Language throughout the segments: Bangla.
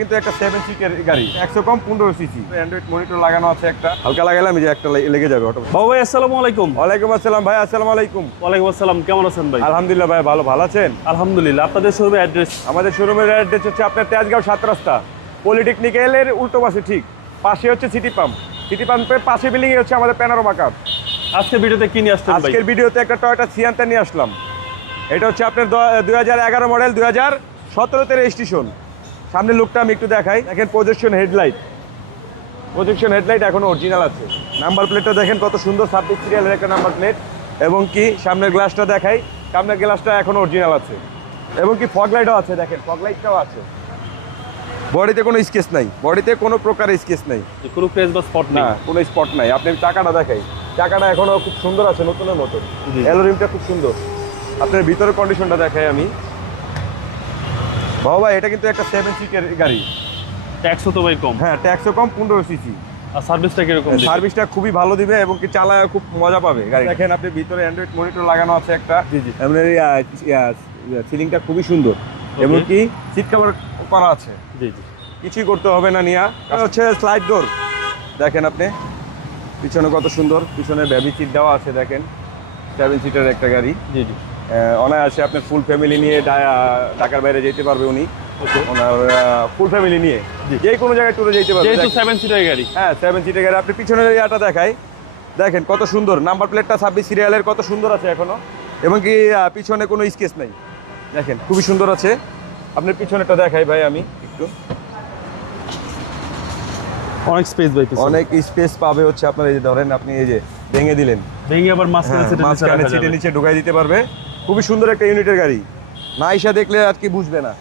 কিন্তু একটা সেভেন সিটের গাড়ি একশো কম পনেরো সিসি অ্যান্ড্রয়েড মনিটর লাগানো আছে একটা। হালকা লাগালাম যে একটা লেগে যাবে অটো বাবু ভাই আসসালামু আলাইকুম। ওয়ালাইকুম আসসালাম ভাই আসসালামু আলাইকুম। ওয়ালাইকুম আসসালাম কেমন আছেন ভাই? আলহামদুলিল্লাহ ভাই ভালো ভালো আছেন? আলহামদুলিল্লাহ আপনাদের শোরুমে অ্যাড্রেস আমাদের শোরুমের অ্যাড্রেস হচ্ছে আপনার তেজগাঁও সাত রাস্তা। পলিটেকনিক্যালের উল্টো পাশে ঠিক। পাশে হচ্ছে সিটি পাম্প সিটি পাম্পের পাশে বিল্ডিং এ হচ্ছে আমাদের প্যানোরামা কাপ আজকে ভিডিওতে কি নিয়ে আসছেন ভাই? আজকের ভিডিওতে একটা টয়টা সিয়ান্তা নিয়ে আসলাম। এটা হচ্ছে আপনার দুই হাজার এগারো মডেল দুই হাজার সতেরোতে রেজিস্ট্রেশন সামনের লুকটা আমি একটু দেখাই। দেখেন প্রজেকশন হেডলাইট প্রজেকশন হেডলাইট এখনও অরিজিনাল আছে। নাম্বার প্লেটটা দেখেন কত সুন্দর সাবজেক্ট সিরিয়ালের একটা নাম্বার প্লেট এবং কি সামনের গ্লাসটা দেখাই। সামনের গ্লাসটা এখনও অরিজিনাল আছে। এবং কি ফগ লাইটও আছে দেখেন। ফগ লাইটটাও আছে। বডিতে কোনো স্কেচ নাই। বডিতে কোনো প্রকার স্কেচ নাই। কোনো ক্রেজ বা স্পট না কোনো স্পট নাই। আপনি চাকাটা দেখাই। চাকাটা এখনও খুব সুন্দর আছে নতুনের মতো। অ্যালোরিমটা খুব সুন্দর। আপনার ভিতরের কন্ডিশনটা দেখাই আমি। বাবা এটা কিন্তু একটা সেভেন সিটের গাড়ি। ট্যাক্সও তো ভাই কম। হ্যাঁ ট্যাক্সও কম পনেরো সিসি আর সার্ভিসটা কীরকম সার্ভিসটা খুবই ভালো দিবে এবং কি চালায় খুব মজা পাবে গাড়ি। দেখেন আপনি ভিতরে অ্যান্ড্রয়েড মনিটর লাগানো আছে একটা। জি, জি। আপনার সিলিংটা খুবই সুন্দর। এবং কি সিট কভার করা আছে। জি জি। কিছুই করতে হবে না নিয়া। হচ্ছে স্লাইড ডোর দেখেন আপনি পিছনে কত সুন্দর। পিছনে ব্যাবি সিট দেওয়া আছে দেখেন। সেভেন সিটের একটা গাড়ি। জি জি। অনায়াসে আপনি ফুল ফ্যামিলি নিয়ে ঢাকার বাইরে যেতে পারবে উনি। ওনার ফুল ফ্যামিলি নিয়ে। যে কোনো জায়গায় ট্যুরে যেতে পারবে। যেহেতু সেভেন সিটার গাড়ি। হ্যাঁ সেভেন সিটের গাড়ি। আপনি পিছনের ইয়াটা দেখাই। দেখেন কত সুন্দর। নাম্বার প্লেটটা ছাব্বিশ সিরিয়ালের কত সুন্দর আছে এখনও। এবং কি পিছনে কোনো স্কেচ নাই। দেখেন খুবই সুন্দর আছে। আপনার পিছনেটা দেখাই ভাই আমি একটু। অনেক স্পেস ভাই অনেক স্পেস পাবে হচ্ছে আপনার এই যে ধরেন আপনি এই যে ভেঙে দিলেন। ভেঙে আবার মাঝখানে হ্যাঁ, নিচে মাঝখানে নিচে ঢুকাই দিতে পারবে। খুবই সুন্দর একটা ইউনিটের গাড়ি। না ইসা দেখলে আর কি বুঝবে না।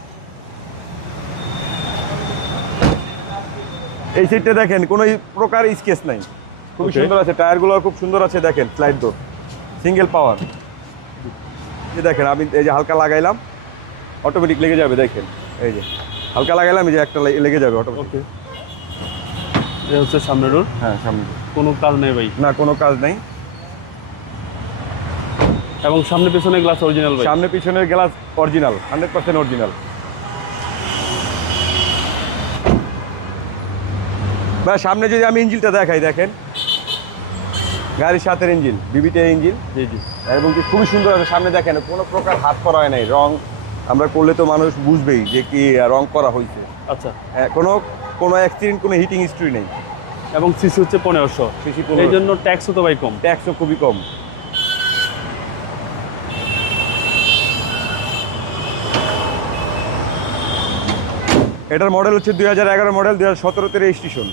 এই সিটটা দেখেন কোনো প্রকার স্কেচ নাই। খুবই সুন্দর আছে টায়ারগুলো খুব সুন্দর আছে দেখেন স্লাইড ডোর সিঙ্গেল পাওয়ার এই দেখেন আমি এই যে হালকা লাগাইলাম অটোমেটিক লেগে যাবে দেখেন। এই যে হালকা লাগাইলাম এই যে একটা লেগে যাবে অটোমেটিক হচ্ছে সামনে ডোর হ্যাঁ সামনে কোনো কাজ নেই ভাই? না কোনো কাজ নেই। এবং সামনে পিছনে গ্লাস অরিজিনাল ভাই। সামনে পিছনের glass original hundred percent original বা সামনে যদি আমি ইঞ্জিনটা দেখাই দেখেন। গাড়ির সাথের ইঞ্জিন বিবিটের ইঞ্জিন। G G. এবং কি খুবই সুন্দর আছে সামনে দেখেন কোনো প্রকার হাত করা হয় নাই। রং আমরা করলে তো মানুষ বুঝবেই যে কি রং করা হয়েছে। আচ্ছা। আহ, কোনো কোনো অ্যাক্সিডেন্ট কোনো হিটিং হিস্ট্রি নেই। এবং সিসি হচ্ছে পনেরোশো। সিসি এই জন্য ট্যাক্সও তো ভাই কম। ট্যাক্সও খুবই কম। এটার মডেল হচ্ছে দুই হাজার এগারো মডেল দুই হাজার সতেরোতে রেজিস্ট্রেশন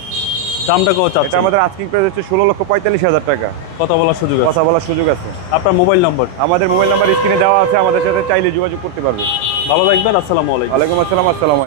দামটা কত এটা আমাদের আস্কিং প্রাইস হচ্ছে ষোলো লক্ষ পঁয়তাল্লিশ হাজার টাকা। কথা বলার সুযোগ কথা বলার সুযোগ আছে। আপনার মোবাইল নম্বর আমাদের মোবাইল নাম্বার স্ক্রিনে দেওয়া আছে আমাদের সাথে চাইলে যোগাযোগ করতে পারবে। ভালো থাকবেন আসসালামু আলাইকুম। ওয়ালাইকুম আসসালাম আসসালাম